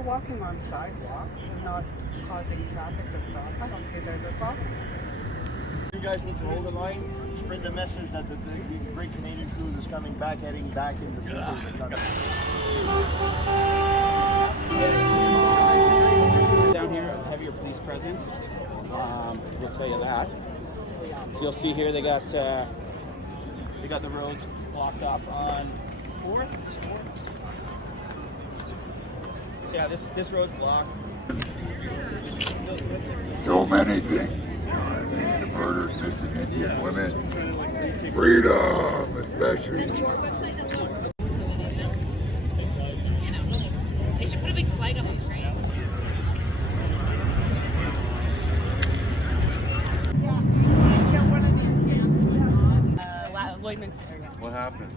they're walking on sidewalks and not causing traffic to stop, I don't see there's a problem. You guys need to hold the line, spread the message that the great Canadian cruise is coming back, heading back in the city. Down here, a heavier police presence. We'll tell you that. So you'll see here they got the roads blocked off on 4th. Is this 4th? So yeah, this road's blocked. So many things. The murdered, missing Indian women. Freedom, especially. They should put a big flag up on the train. What happened?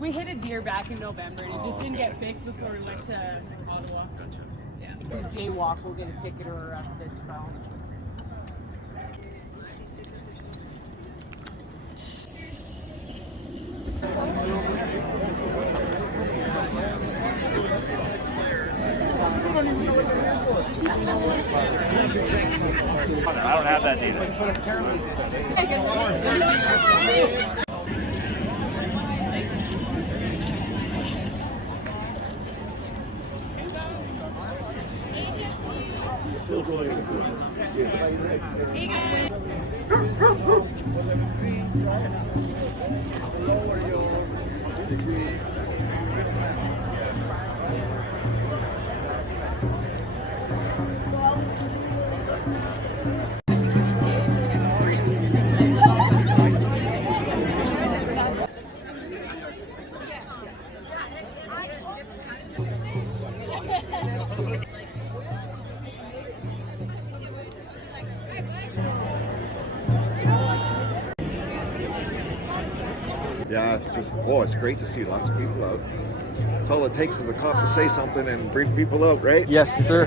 We hit a deer back in November and it just didn't get fixed before we went to Ottawa. Gotcha. Yeah. Jaywalk, we'll get a ticket or arrested, so. I don't have that data. Yeah, it's great to see lots of people out. That's all it takes is a cop to say something and bring people out, right? Yes, sir.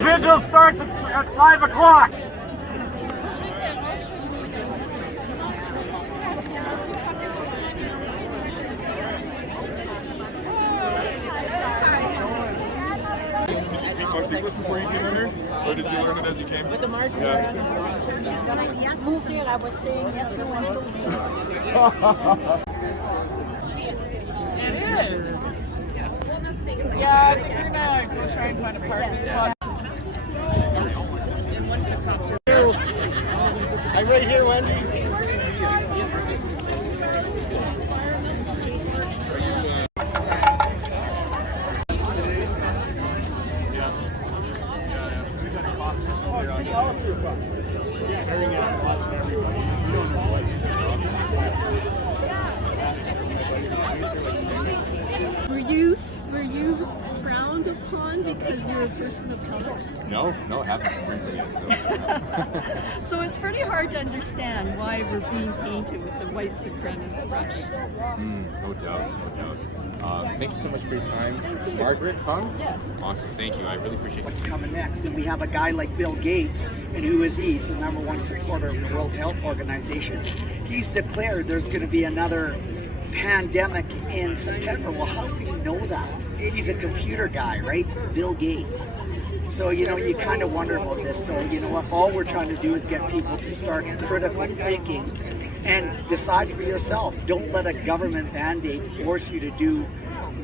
Vigil starts at 5 o'clock. Before you came in here? Or did you learn it as you came? With the march, Yeah. when I moved in, I was saying yes, no, I don't know. It is. Yeah, we're gonna go try and find a parking spot. And what's the cost? I'm right here, Wendy. Were you frowned upon because you're a person of color? No, I haven't experienced it yet. So it's pretty hard to understand why we're being painted with the white supremacist brush. No doubt. Thank you so much for your time. Margaret, fun? Yes. Awesome, thank you. I really appreciate What's it. coming next? And we have a guy like Bill Gates, and who is he? He's the #1 supporter of the World Health Organization. He's declared there's going to be another pandemic in September. Well, how do you know that? He's a computer guy, right? Bill Gates. So, you kind of wonder about this. So, you know what? All we're trying to do is get people to start critical thinking and decide for yourself. Don't let a government mandate force you to do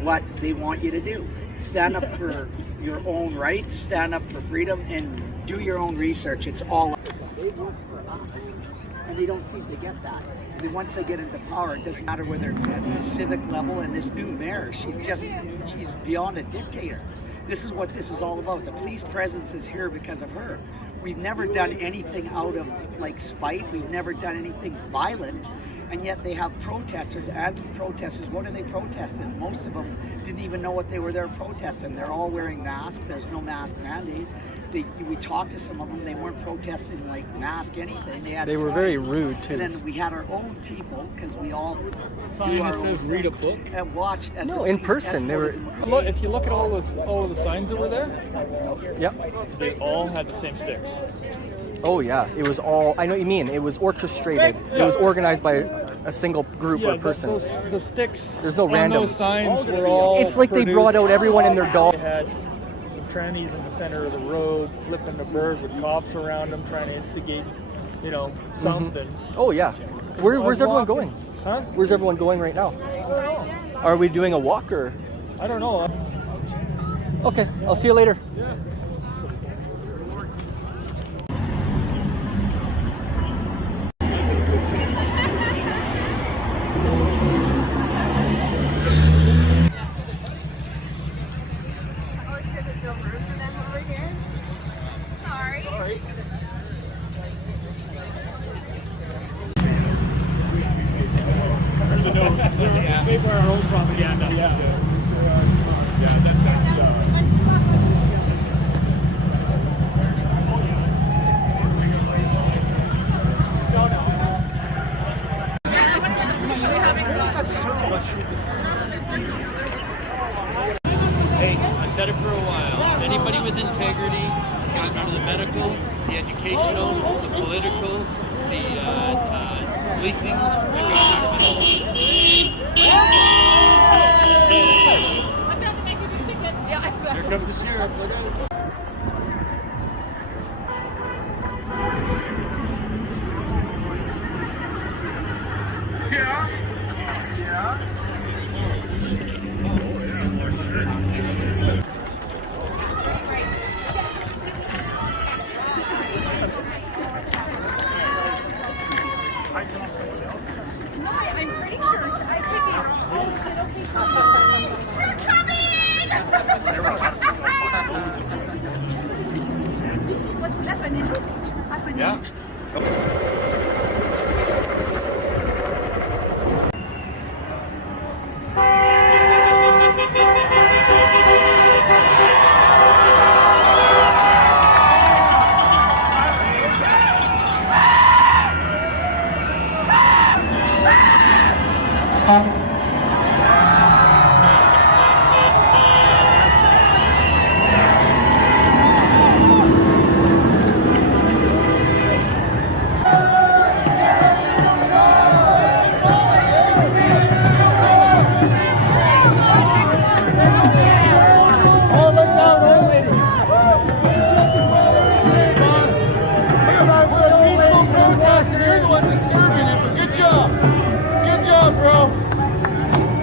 what they want you to do. Stand up for your own rights, stand up for freedom, and do your own research. It's all. They work for us, and they don't seem to get that. once they get into power, it doesn't matter whether it's at the civic level. And this new mayor, she's beyond a dictator. This is what this is all about. The police presence is here because of her. We've never done anything out of like spite. We've never done anything violent. And yet they have protesters, anti-protesters. What are they protesting? Most of them didn't even know what they were there protesting. They're all wearing masks. There's no mask mandate. We talked to some of them. They weren't protesting like mask anything. They were very rude too. And then we had our own people because we all Sign that says read a book. And watched as No, in person. They were. If you look at all of the signs that were there, Yep. they all had the same sticks. Oh yeah, it was all. I know what you mean. It was orchestrated. It was organized by a single group or person. The sticks. There's no on random. Those signs were all. It's like they brought out everyone and their dog. They had some trannies in the center of the road, flipping the birds with cops around them, trying to instigate, something. Oh yeah. Where's everyone going? Huh? Where's everyone going right now? Are we doing a walk or? I don't know. Okay, I'll see you later. Yeah. Pay for our own propaganda. Hey, I've said it for a while. Anybody with integrity has gotten out of the medical, the educational, the political, the policing, they've gotten out of it all. Here comes the sheriff. Look out.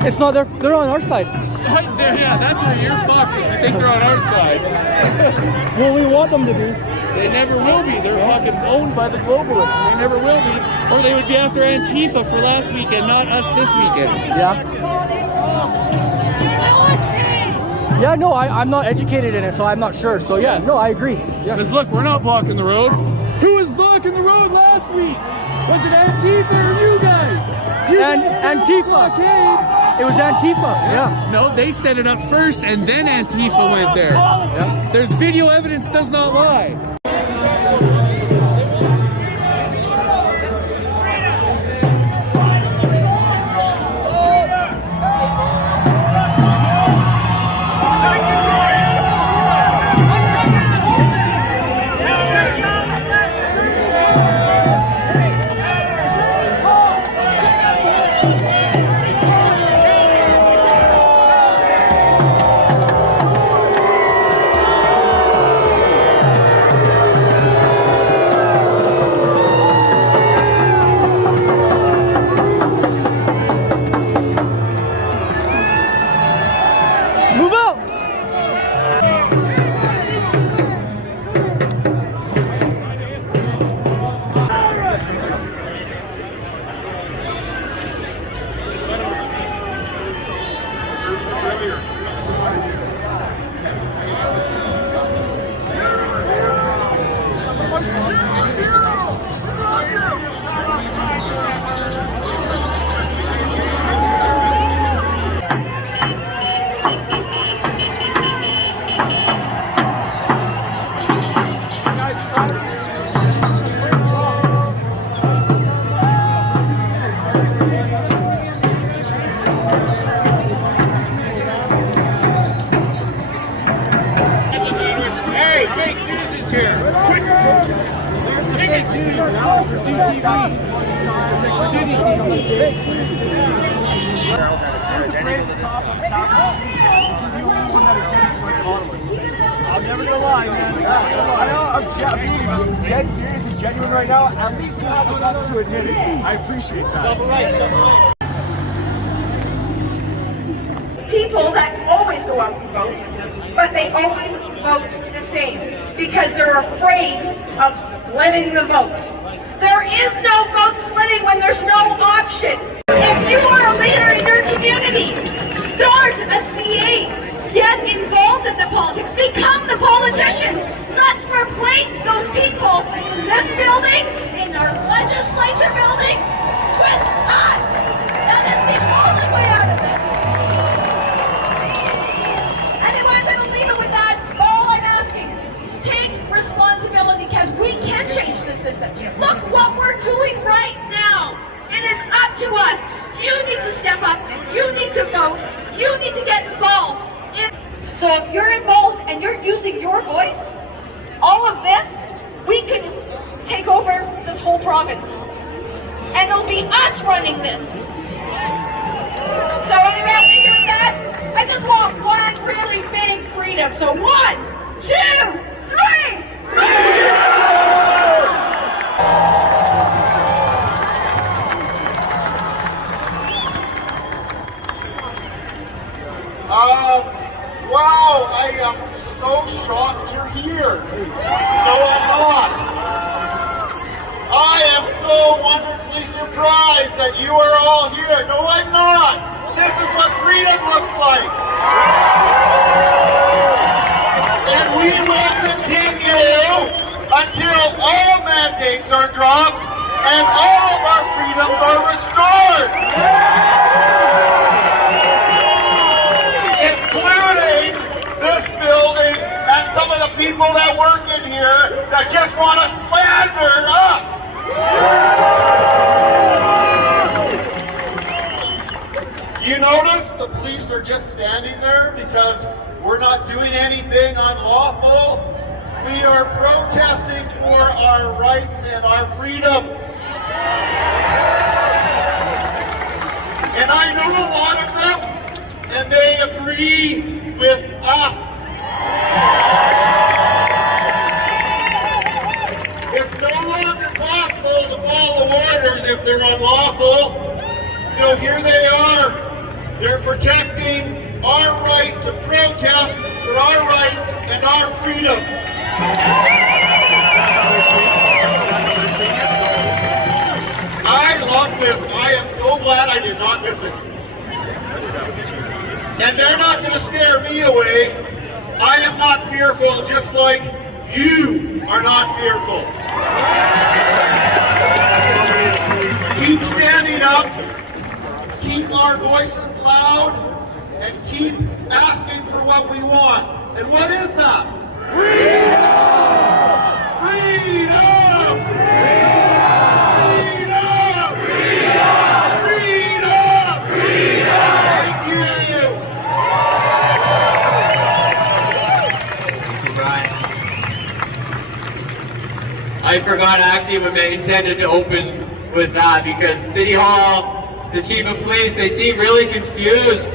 It's not there. They're on our side. Yeah, that's where you're fucked if you think they're on our side. Well, we want them to be. They never will be. They're fucking owned by the globalists. They never will be. Or they would be after Antifa for last weekend, not us this weekend. Yeah. Yeah, no, I'm not educated in it, so I'm not sure. So yeah, no, I agree. Yeah. Because look, we're not blocking the road. Who was blocking the road last week? Was it Antifa or you guys? And Antifa. It was Antifa, yeah. No, they set it up first and then Antifa went there. Yeah. There's video evidence, does not lie. I'm never gonna lie, man. I'm dead serious and genuine right now. At least you have the guts to admit it. I appreciate that. People that always go out and vote, but they always vote the same because they're afraid of splitting the vote. There is no vote splitting when there's no option. If you are a leader in your community, start a CA. Get involved in the politics. Become the politicians. Let's replace those people in this building, in our legislature building, with us. That is the only way out of this. Anyway, I'm going to leave it with that. All I'm asking, take responsibility because we can change the system. Look what we're doing right now. It is up to us. You need to step up. You need to vote. You need to get involved. So if you're involved and you're using your voice, all of this, we could take over this whole province. And it'll be us running this. So anyway, I'll leave you with that. I just want one really big freedom. So 1, 2, 3, freedom! Wow, I am so shocked you're here. No, I'm not. I am so wonderfully surprised that you are all here. No, I'm not. This is what freedom looks like. And we will continue until all mandates are dropped and all of our freedoms are restored. Including this building and some of the people that work in here that just want to slander us. You notice the police are just standing there because we're not doing anything unlawful. We are protesting for our rights and our freedom. And I know a lot of them, and they agree with us. It's no longer possible to follow orders if they're unlawful. So here they are. They're protecting our right to protest for our rights and our freedom. I love this. I am so glad I did not miss it. And they're not going to scare me away. I am not fearful, just like you are not fearful. Keep standing up, keep our voices loud, and keep asking for what we want. And what is that? Freedom! Freedom! Freedom! Freedom! Freedom! Thank you! I forgot actually when I intended to open with that because City Hall, the Chief of Police, they seem really confused.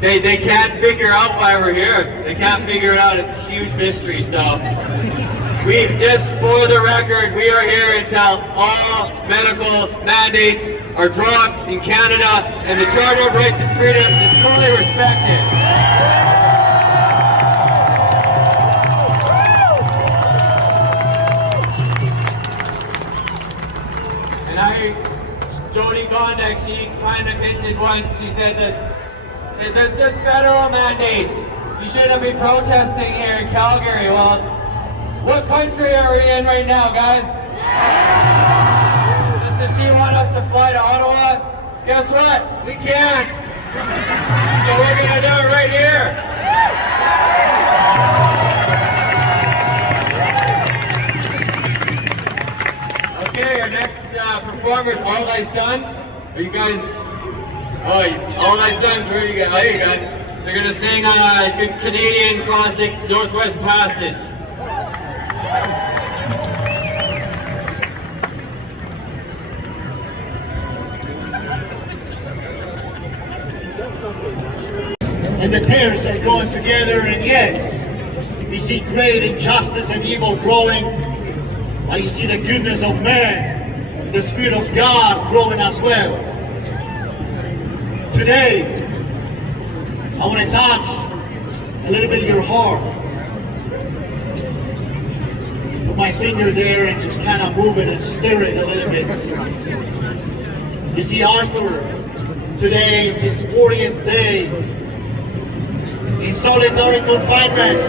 They can't figure out why we're here. They can't figure it out. It's a huge mystery. So we, just for the record, we are here until all medical mandates are dropped in Canada and the Charter of Rights and Freedoms is fully respected. Jody Gondek, she kind of hinted once, she said that there's just federal mandates. You shouldn't be protesting here in Calgary. Well, what country are we in right now, guys? Does she want us to fly to Ottawa? Guess what? We can't. So we're going to do it right here. Okay, our next performers, All Thy Sons. Are you guys? Oh, All Thy Sons. Where are you guys? Oh, you got. They're gonna sing a good Canadian classic, Northwest Passage. and the tares are going together, and yes, we see great injustice and evil growing, but you see the goodness of man, the Spirit of God growing as well. Today, I want to touch a little bit of your heart. Put my finger there and just kind of move it and stir it a little bit. You see, Arthur, today it's his 40th day in solitary confinement.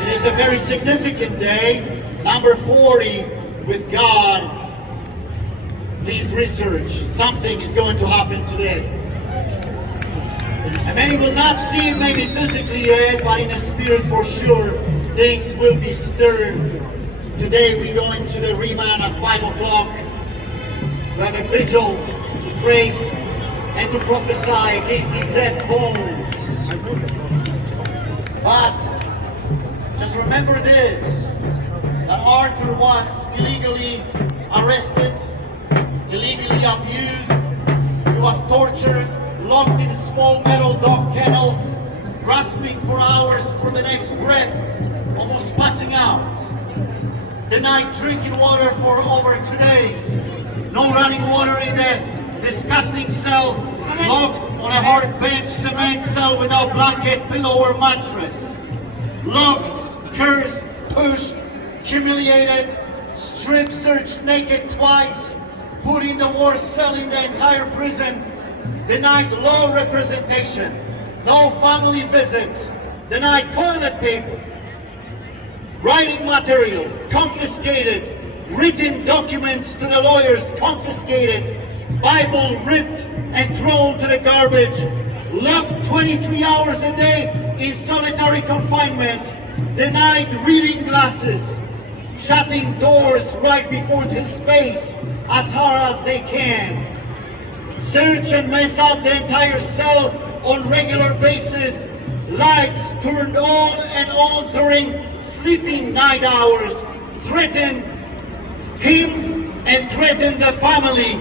It is a very significant day, number 40 with God. Please research. Something is going to happen today. And many will not see it maybe physically yet, but in the spirit for sure, things will be stirred. Today we go into the remand at 5 o'clock to have a vigil, to pray, and to prophesy against the dead bones. But just remember this, that Arthur was illegally arrested, illegally abused, he was tortured, locked in a small metal dog kennel, grasping for hours for the next breath, almost passing out. Denied drinking water for over 2 days. No running water in that disgusting cell, locked on a hard bench cement cell without blanket, pillow or mattress. Locked, cursed, pushed, humiliated, strip searched naked twice, put in the worst cell in the entire prison, denied law representation, no family visits, denied toilet paper, writing material confiscated, written documents to the lawyers confiscated, Bible ripped and thrown to the garbage, locked 23 hours a day in solitary confinement, denied reading glasses, shutting doors right before his face as hard as they can, search and mess up the entire cell on regular basis, lights turned on and on during sleeping night hours, threaten him and threaten the family.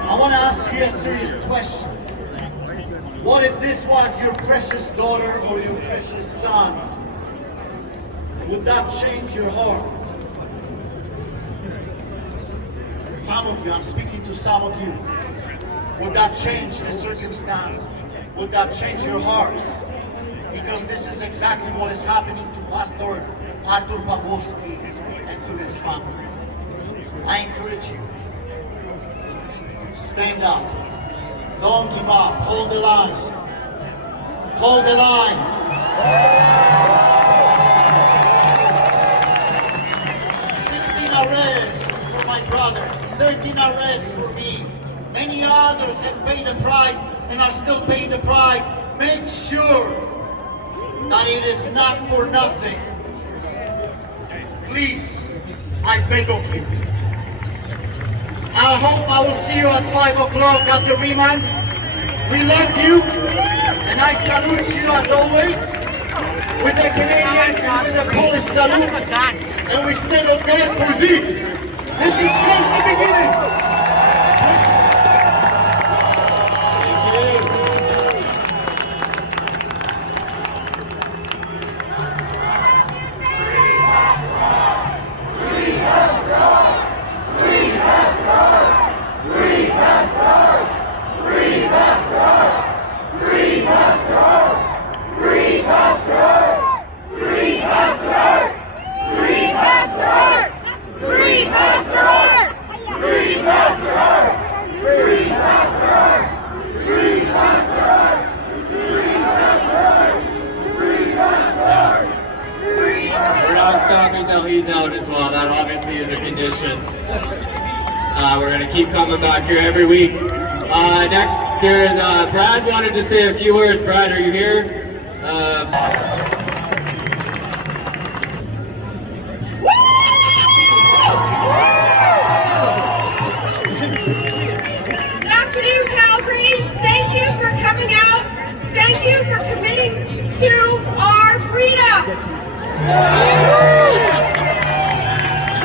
I want to ask you a serious question. What if this was your precious daughter or your precious son? Would that change your heart? Some of you, I'm speaking to some of you. Would that change the circumstance? Would that change your heart? Because this is exactly what is happening to Pastor Artur Pawłowski and to his family. I encourage you. Stand up. Don't give up. Hold the line. Hold the line. 16 arrests for my brother. 13 arrests for me. Many others have paid the price and are still paying the price. Make sure that it is not for nothing. Please, I beg of you. I hope I will see you at 5 o'clock at the remand. We love you, and I salute you as always, with the Canadian and with the Polish salute, and we stand on guard for this. This is just the beginning. Until he's out as well. That obviously is a condition. We're going to keep coming back here every week. Next, there's Brad wanted to say a few words. Brad, are you here? Good afternoon, Calgary. Thank you for coming out. Thank you for committing to I'm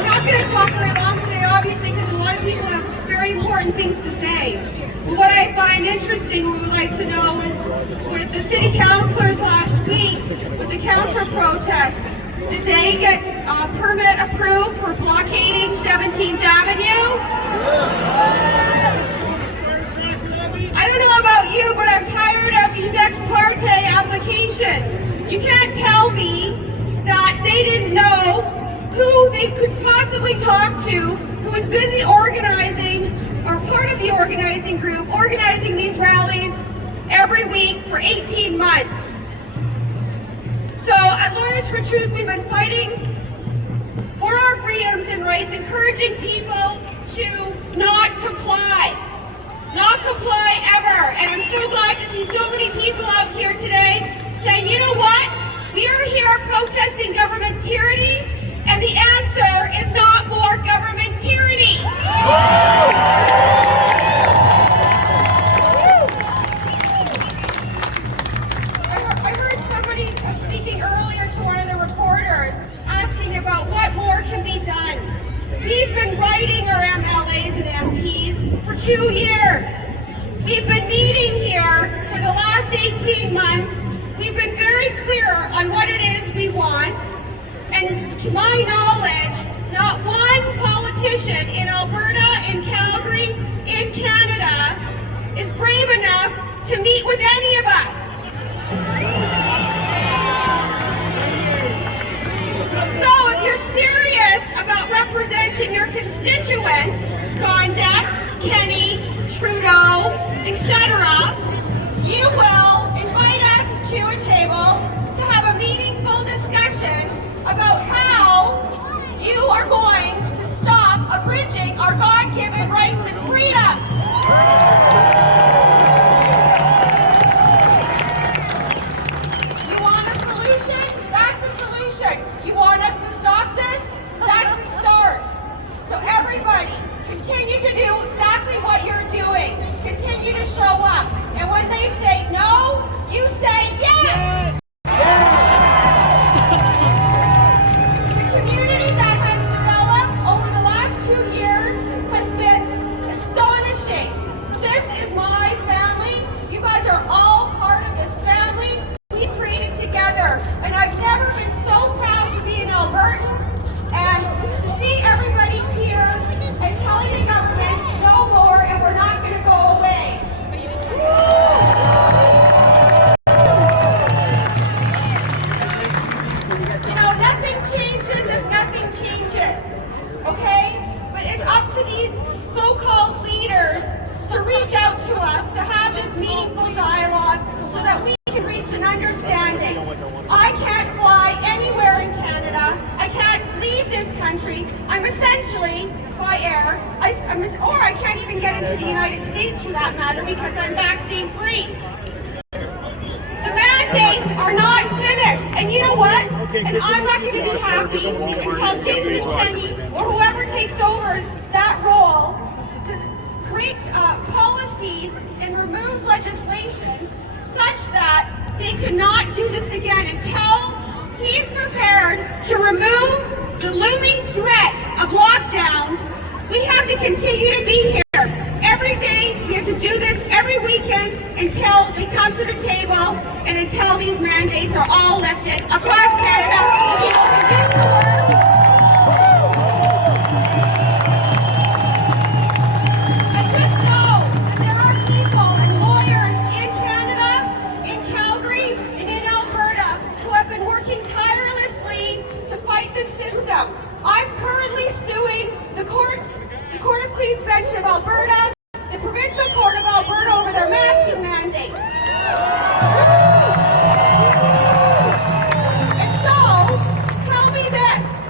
not going to talk very long today, obviously, because a lot of people have very important things to say. But what I find interesting, we would like to know, is with the city councilors last week, with the counter-protest, did they get a permit approved for blockading 17th Avenue? I don't know about you, but I'm tired of these ex parte applications. You can't tell me that they didn't know who they could possibly talk to, who was busy organizing, or part of the organizing group, organizing these rallies every week for 18 months. So at Lawyers for Truth, we've been fighting for our freedoms and rights, encouraging people to not comply. Not comply ever. And I'm so glad to see so many people out here today saying, you know what? We are here protesting government tyranny, and the answer is not more government tyranny. I heard somebody speaking earlier to one of the reporters asking about what more can be done. We've been writing our MLAs and MPs for 2 years. We've been meeting here for the last 18 months. We've been very clear on what it is we want. And to my knowledge, not one politician in Alberta, in Calgary, in Canada is brave enough to meet with any of us. So if you're serious about representing your constituents, Gondek, Kenny, Trudeau, etc., you will invite us to a table to have a meaningful discussion about how you are going to stop abridging our God-given rights and freedoms. You want a solution? That's a solution. You want us to stop this? That's a start. So everybody, continue to do exactly what you're doing. Continue to show up. And when they say no, you say yes! The community that has developed over the last 2 years has been astonishing. This is my family. You guys are all part of this family we created together. And I've never been so proud to be an Albertan and to see everybody here and telling the government no more and we're not going to go away. You know, nothing changes if nothing changes, okay? But it's up to these so-called leaders to reach out to us, to have this meaningful dialogue so that we can reach an understanding. I can't fly anywhere in Canada. I can't leave this country. I'm essentially by air, or I can't even get into the United States for that matter because I'm vaccine free. The mandates are not finished, and you know what? And I'm not going to be happy until Jason Kenney or whoever takes over that role creates policies and removes legislation such that they cannot do this again until he's prepared to remove the looming threat of lockdowns. We have to continue to be here every day. We have to do this every weekend until we come to the table and until these mandates are all lifted across Canada. People can get to work. And just know that there are people and lawyers in Canada, in Calgary, and in Alberta who have been working tirelessly to fight this system. I'm currently suing the Court of Queen's Bench of Alberta, the Provincial Court of Alberta over their masking mandate. And so, tell me this.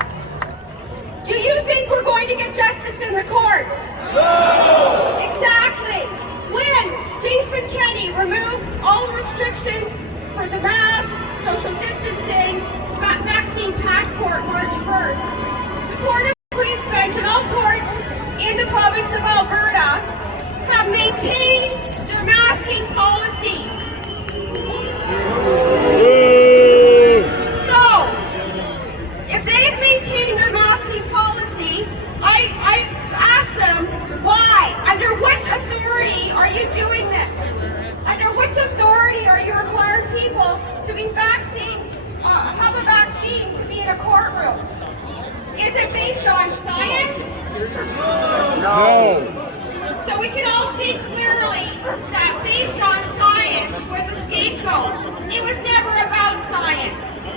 Do you think we're going to get justice in the courts? No! Exactly. When Jason Kenney removed all restrictions for the mask, social distancing, vaccine passport March 1st, the Court of Queen's Bench and all courts in the province of Alberta have maintained their masking policy. So, true? Is it based on science? No. So we can all see clearly that based on science was a scapegoat. It was never about science.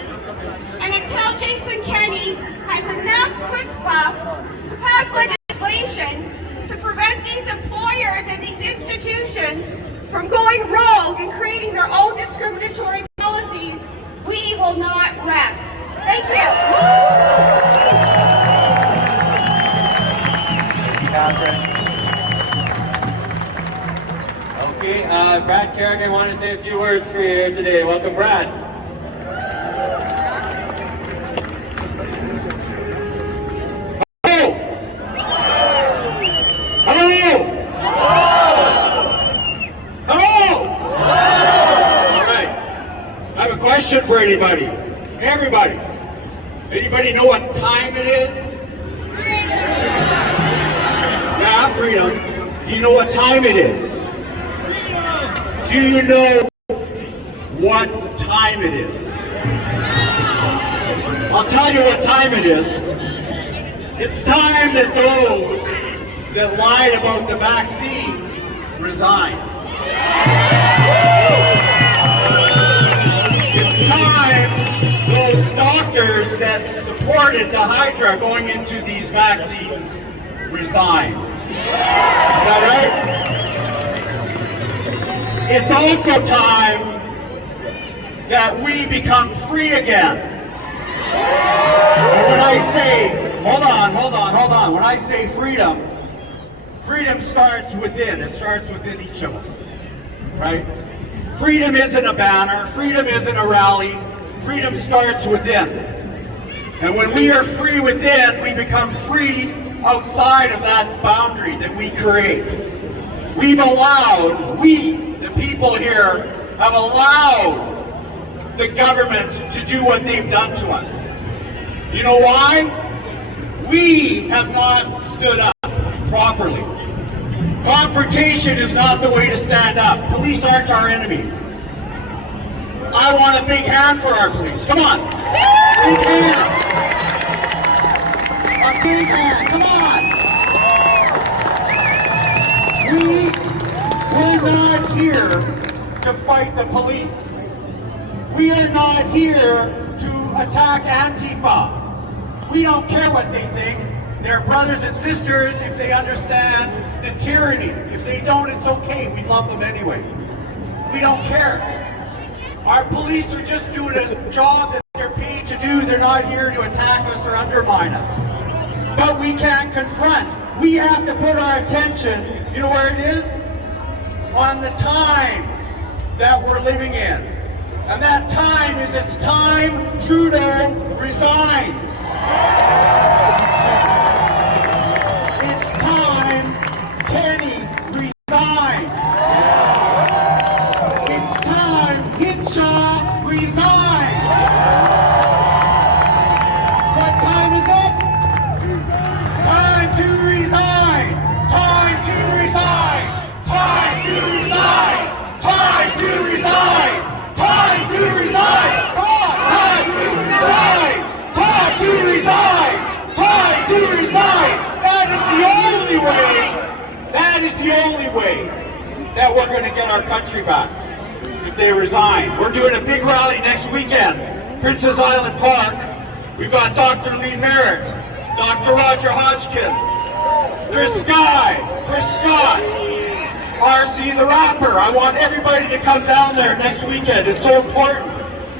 And until Jason Kenney has enough chutzpah to pass legislation to prevent these employers and these institutions from going rogue and creating their own discriminatory policies, we will not rest. Thank you. Okay, Brad Carrick, I want to say a few words for you here today. Welcome, Brad. Hello! All right. I have a question for anybody. Everybody. Anybody know what time it is? Yeah, freedom. Do you know what time it is? Do you know what time it is? I'll tell you what time it is. It's time that those that lied about the vaccines resign. It's time those doctors that supported the Hydra going into these vaccines resign. Is that right? It's also time that we become free again. When I say, hold on. When I say freedom, freedom starts within. It starts within each of us, right? Freedom isn't a banner. Freedom isn't a rally. Freedom starts within. And when we are free within, we become free outside of that boundary that we create. We've allowed, the people here, have allowed the government to do what they've done to us. You know why? We have not stood up properly. Confrontation is not the way to stand up. Police aren't our enemy. I want a big hand for our police. Come on. Big hand. A big hand. Come on. We're not here to fight the police. We are not here to attack Antifa. We don't care what they think. They're brothers and sisters if they understand the tyranny. If they don't, it's okay. We love them anyway. We don't care. Our police are just doing a job that they're paid to do. They're not here to attack us or undermine us. But we can't confront. We have to put our attention, you know where it is? On the time that we're living in. And that time is it's time Trudeau resigns. It's time Kenney resigns. It's time Hinshaw resigns. What time is it? Time to resign. Time to resign. Time to resign. Time to resign. Time to resign! Come on! Time to resign! Time to resign! Time to resign! That is the only way that we're going to get our country back. If they resign. We're doing a big rally next weekend. Princess Island Park. We've got Dr. Lee Merritt, Dr. Roger Hodgkin, Chris Scott, RC the Rapper. I want everybody to come down there next weekend. It's so important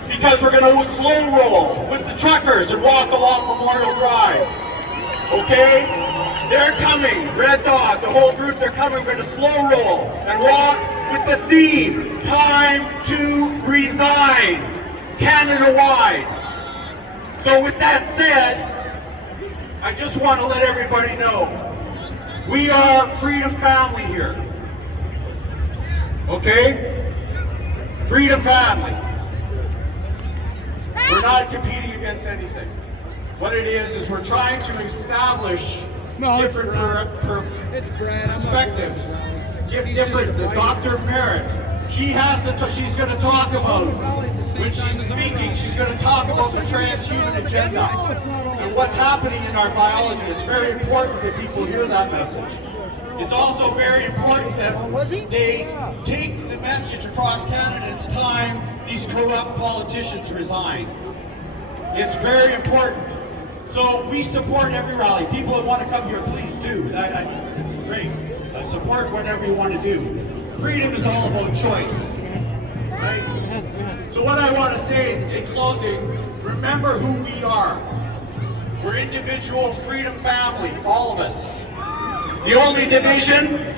because we're going to slow roll with the truckers and walk along Memorial Drive. Okay? They're coming. Red Dog, the whole group, they're coming. We're going to slow roll and walk with the theme, Time to Resign, Canada-wide. So with that said, I just want to let everybody know, we are Freedom Family here. Okay? Freedom Family. We're not competing against anything. What it is we're trying to establish different perspectives. Give different, Dr. Merritt, She has to. She's going to talk about, when she's speaking, she's going to talk about the transhuman agenda and what's happening in our biology. It's very important that people hear that message. It's also very important that they take the message across Canada. It's time these corrupt politicians resign. It's very important. So we support every rally. People that want to come here, please do. It's great. Support whatever you want to do. Freedom is all about choice. Right? So what I want to say in closing, remember who we are. We're individual freedom family, all of us. The only division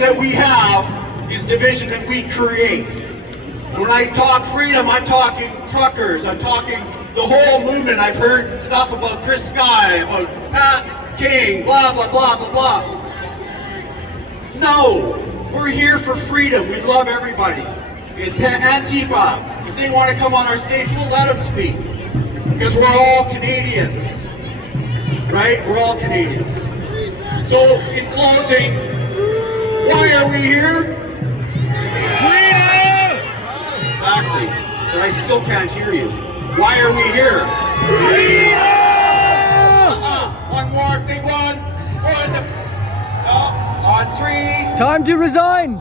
that we have is division that we create. And when I talk freedom, I'm talking truckers, I'm talking the whole movement. I've heard stuff about Chris Sky, about Pat King, blah, blah, blah, blah, blah. No, we're here for freedom. We love everybody. Antifa, if they want to come on our stage, we'll let them speak. Because we're all Canadians. Right? We're all Canadians. So, in closing, why are we here? Freedom! Exactly. But I still can't hear you. Why are we here? Freedom! One more big one for the... on three. Time to resign!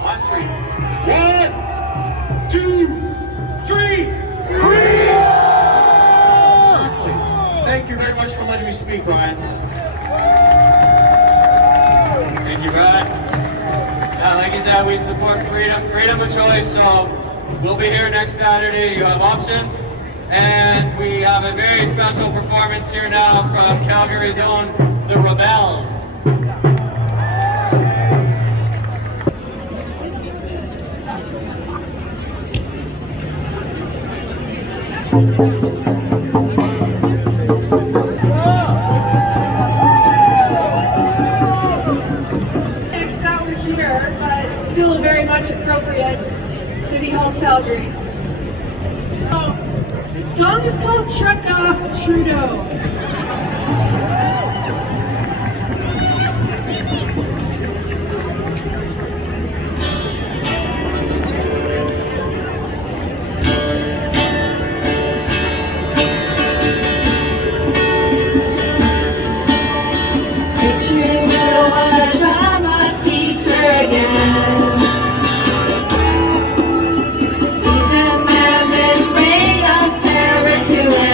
On three. 1, 2, 3. Freedom! Exactly. Thank you very much for letting me speak, Ryan. Thank you, Brad. Yeah, like you said, we support freedom of choice, so we'll be here next Saturday. You have options. And we have a very special performance here now from Calgary's own, the Rebels. That we're here, but still very much appropriate. City Hall, Calgary. The song is called Truck Off Trudeau. Picturing her a drama teacher again. We demand this reign of terror to end.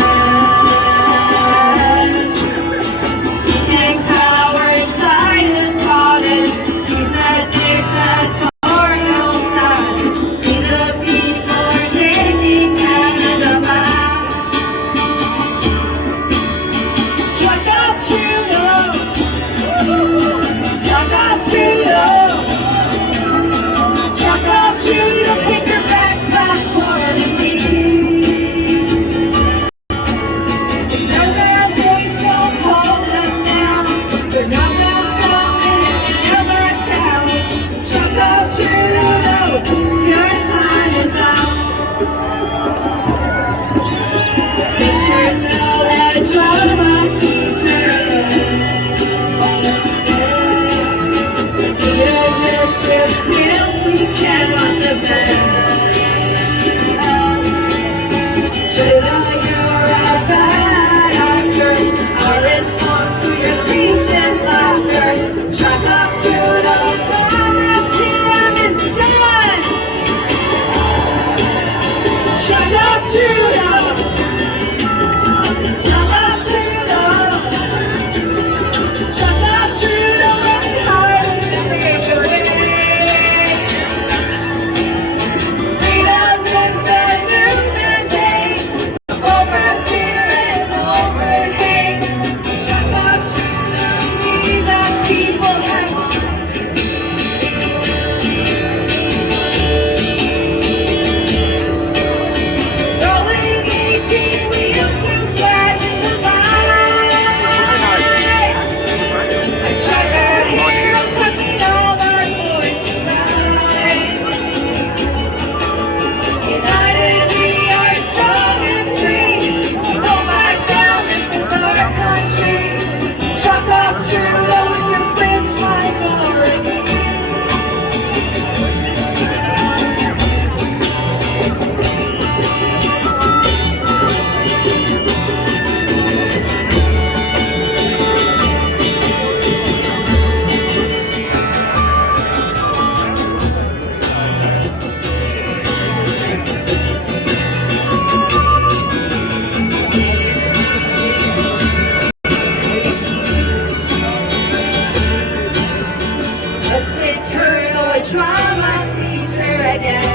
drama teacher again.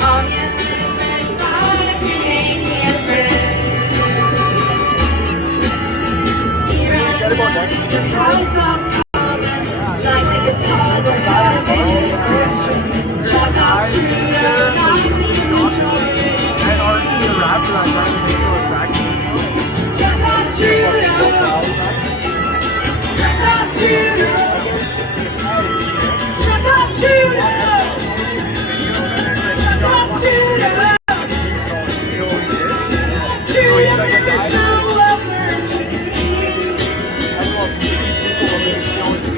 On your business, my Canadian friend. He ran back to House of Commons, like the guitar was out of intention. Chuck out Trudeau, not Chuck out Trudeau. Chuck out Trudeau. Chuck out Trudeau. Chuck out Trudeau. Trudeau is no emergency.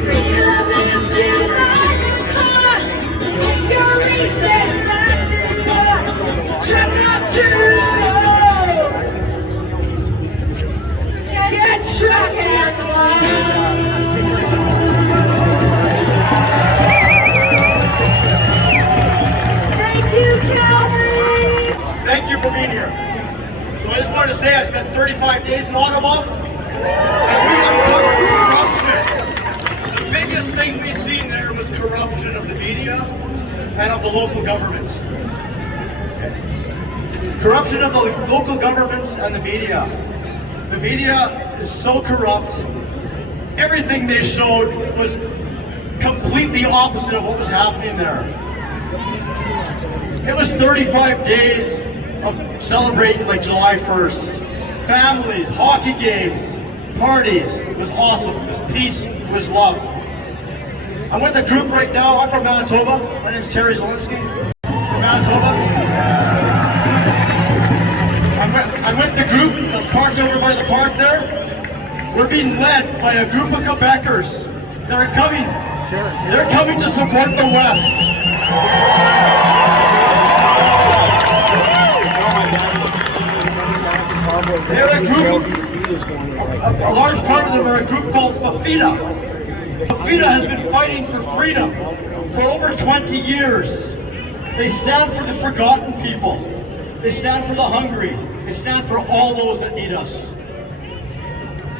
Freedom is still like a clock. Take your recess back to class. Chuck out Trudeau. Get Chuck at the line. Thank you, Calgary. Thank you for being here. So I just wanted to say I spent 35 days in Ottawa, and we uncovered corruption. The biggest thing we seen there was corruption of the media and of the local governments. Corruption of the local governments and the media. The media is so corrupt. Everything they showed was completely opposite of what was happening there. It was 35 days of celebrating like July 1st. Families, hockey games, parties. It was awesome. It was peace. It was love. I'm with a group right now. I'm from Manitoba. My name is Terry Zielinski from Manitoba. I'm with the group that's parked over by the park there. We're being led by a group of Quebecers that are coming. They're coming to support the West. They're a group, a large part of them are a group called Fafita. Fafita has been fighting for freedom for over 20 years. They stand for the forgotten people. They stand for the hungry. They stand for all those that need us.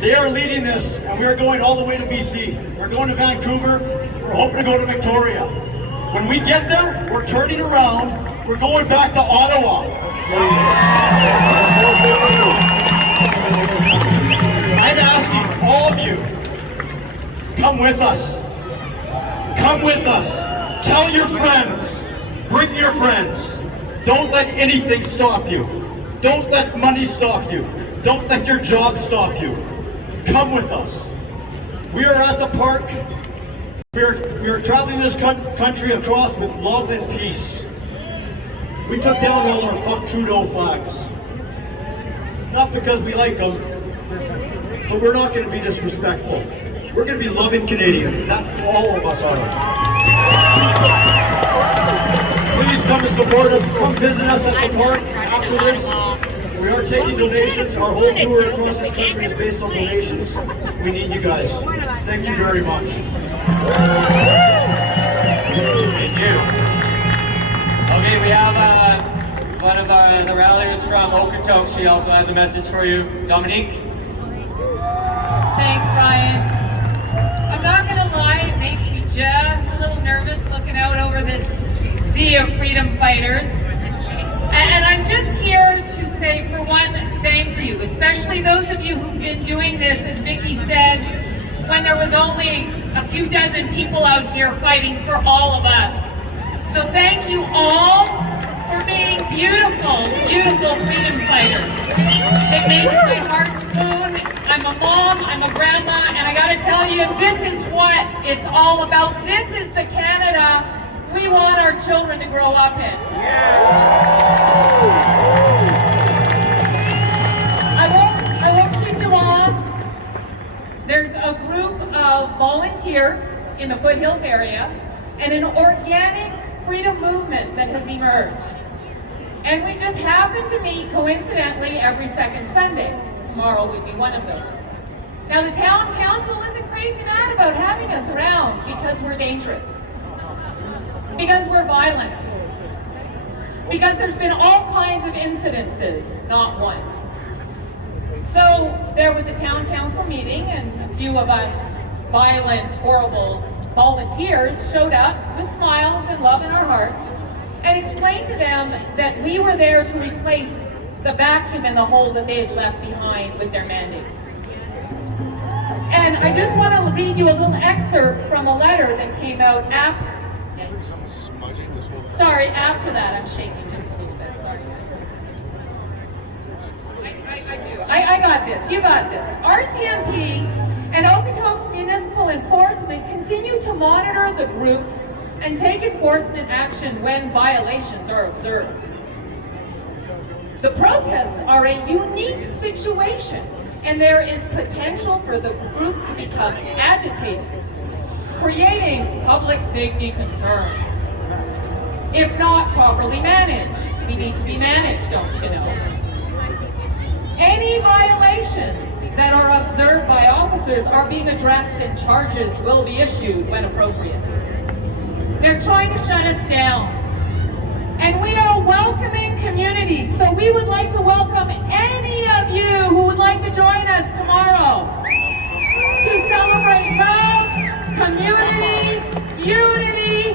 They are leading this, and we are going all the way to BC. We're going to Vancouver. We're hoping to go to Victoria. When we get there, we're turning around. We're going back to Ottawa. I'm asking all of you, come with us. Come with us. Tell your friends. Bring your friends. Don't let anything stop you. Don't let money stop you. Don't let your job stop you. Come with us. We are at the park. We are traveling this country across with love and peace. We took down all our fuck Trudeau flags. Not because we like them, but we're not going to be disrespectful. We're going to be loving Canadians. That's what all of us are. Please come and support us. Come visit us at the park after this. We are taking donations. Our whole tour across this country is based on donations. We need you guys. Thank you very much. Thank you. Okay, we have one of the ralliers from Okotoks. She also has a message for you. Dominique? Thanks, Ryan. I'm not gonna lie, it makes me just a little nervous looking out over this sea of freedom fighters. And I'm just here to say, for one, thank you, especially those of you who've been doing this, as Vicky said, when there was only a few dozen people out here fighting for all of us. So thank you all for being beautiful, beautiful freedom fighters. It makes my heart swoon. I'm a mom, I'm a grandma, and I gotta tell you, this is what it's all about. This is the Canada we want our children to grow up in. I won't keep you long. There's a group of volunteers in the Foothills area and an organic freedom movement that has emerged. And we just happen to meet coincidentally every second Sunday. Tomorrow will be one of those. Now the town council isn't crazy mad about having us around because we're dangerous. Because we're violent. Because there's been all kinds of incidences, not one. So there was a town council meeting and a few of us violent, horrible volunteers showed up with smiles and love in our hearts and explained to them that we were there to replace the vacuum in the hole that they had left behind with their mandates. And I just want to read you a little excerpt from a letter that came out after. Sorry, after that. I'm shaking just a little bit. Sorry. I got this. You got this. RCMP and Okotoks Municipal Enforcement continue to monitor the groups and take enforcement action when violations are observed. The protests are a unique situation, and there is potential for the groups to become agitated, creating public safety concerns. If not properly managed, we need to be managed, don't you know? Any violations that are observed by officers are being addressed and charges will be issued when appropriate. They're trying to shut us down. And we are a welcoming community, so we would like to welcome any of you who would like to join us tomorrow to celebrate love, community, unity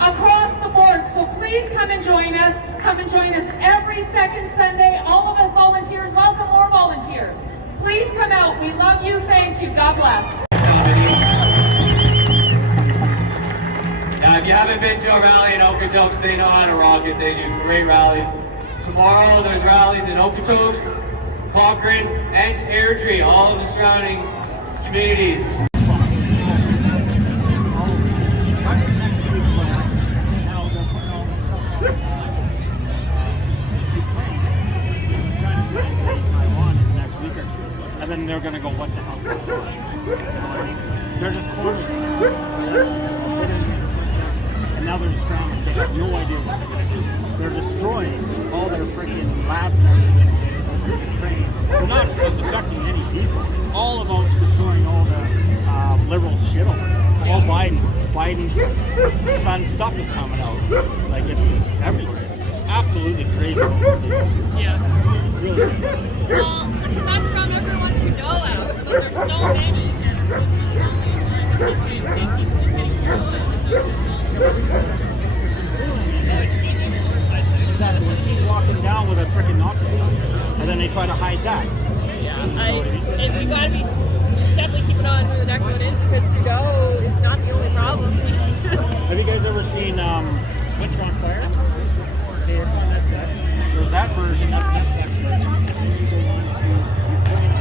across the board. So please come and join us. Come and join us every second Sunday. All of us volunteers, welcome more volunteers. Please come out. We love you. Thank you. God bless. Now, if you haven't been to a rally in Okotoks, they know how to rock it. They do great rallies. Tomorrow, there's rallies in Okotoks, Cochrane, and Airdrie, all of the surrounding communities. And then they're going to go, what the hell? They're just cornered. And now they're just scrambling. They have no idea what they're going to do. They're destroying all their freaking labs and everything. They're not affecting any people. It's all about destroying all the liberal shit over there. All Biden's son stuff is coming out. Like, it's everywhere. It's absolutely crazy. Yeah. Really. Well, because that's the problem. Everyone wants to go out, but there's so many. Exactly. When she's walking down with a freaking Nazi sign, and then they try to hide that. Yeah, and we gotta be definitely keep an eye on who the next one is, because Trudeau is not the only problem. Have you guys ever seen Winter on Fire? It's on Netflix. There's that version. That's Netflix version. And you go on to Ukraine.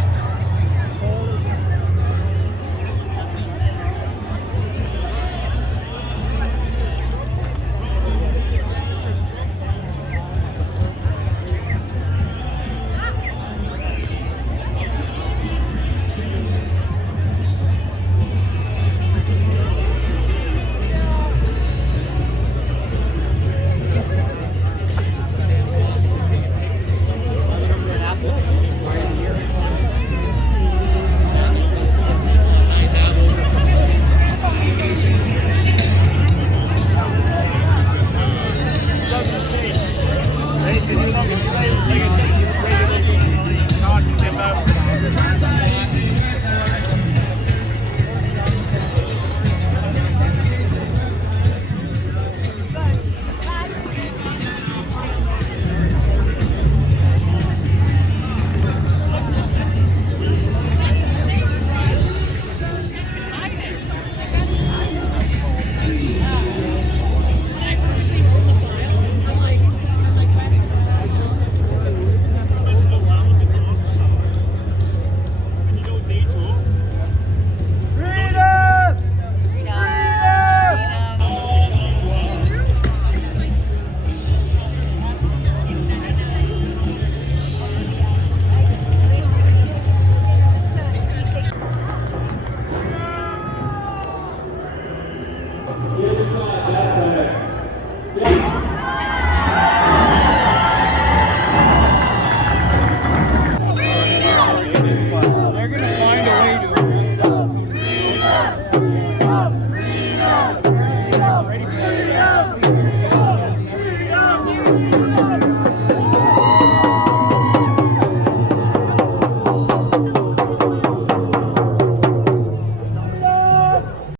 Yes,